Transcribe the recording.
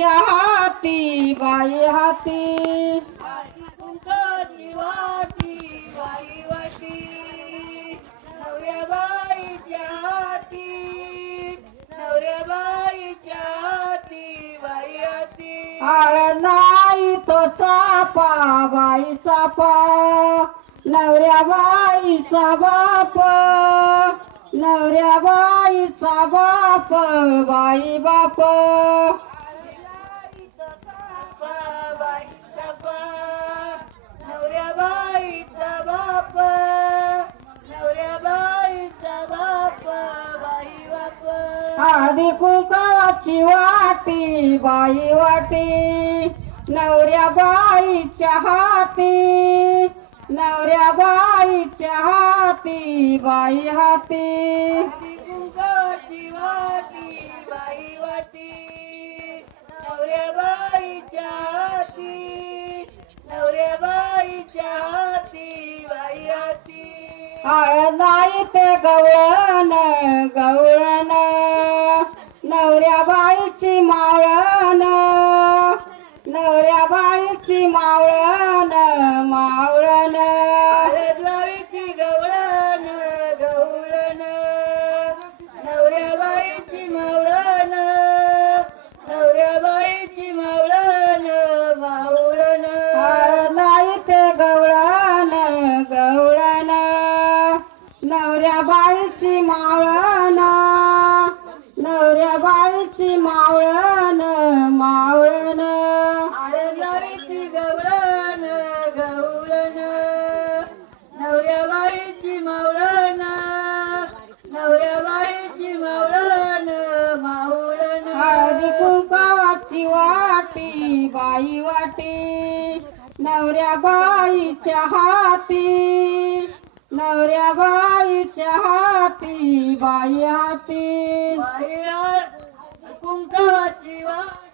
बाईच्या हाती बाई हाती हाती कुंकाची वाटी बाई वाटी नवऱ्या बाईच्या हाती नवऱ्या बाईच्या हाती बाई हाती नाही तो चापा बाई चापा नवऱ्या बाईचा बाप नवऱ्या बाईचा बाप बाई बाप नवऱ्या बाईचा बाप नवऱ्या बाईचा बाप बाई बाप आधी कुंकाची वाटी बाई वाटी नवऱ्या बाईच्या हाती नवऱ्या बाईच्या हाती बाई हाती कुंकाची वाटी बाई वाटी नवऱ्या बाईच्या हाती नवऱ्या बाईच्या हाती बाई हाती नाही ते गवळण गवळण नवऱ्या बाईची मावळण नवऱ्या बाईची मावळण मावळण लावीची गवळण गवळण नवऱ्या बाईची मावळण नवऱ्या बाईची मावळण मावळण नाही ते गवळण गवळण नवऱ्या बाईची मावळण नवऱ्या बाईची मावळण मावळण लावीची गवळण गवळण नवऱ्या बाईची मावळण नवऱ्या बाईची मावळण मावळण हळदी कुंकाची वाटी बाई वाटी नवऱ्या बाईच्या हाती नवऱ्या बाईच्या हाती बाई हाती बाई कुंकाची वाटी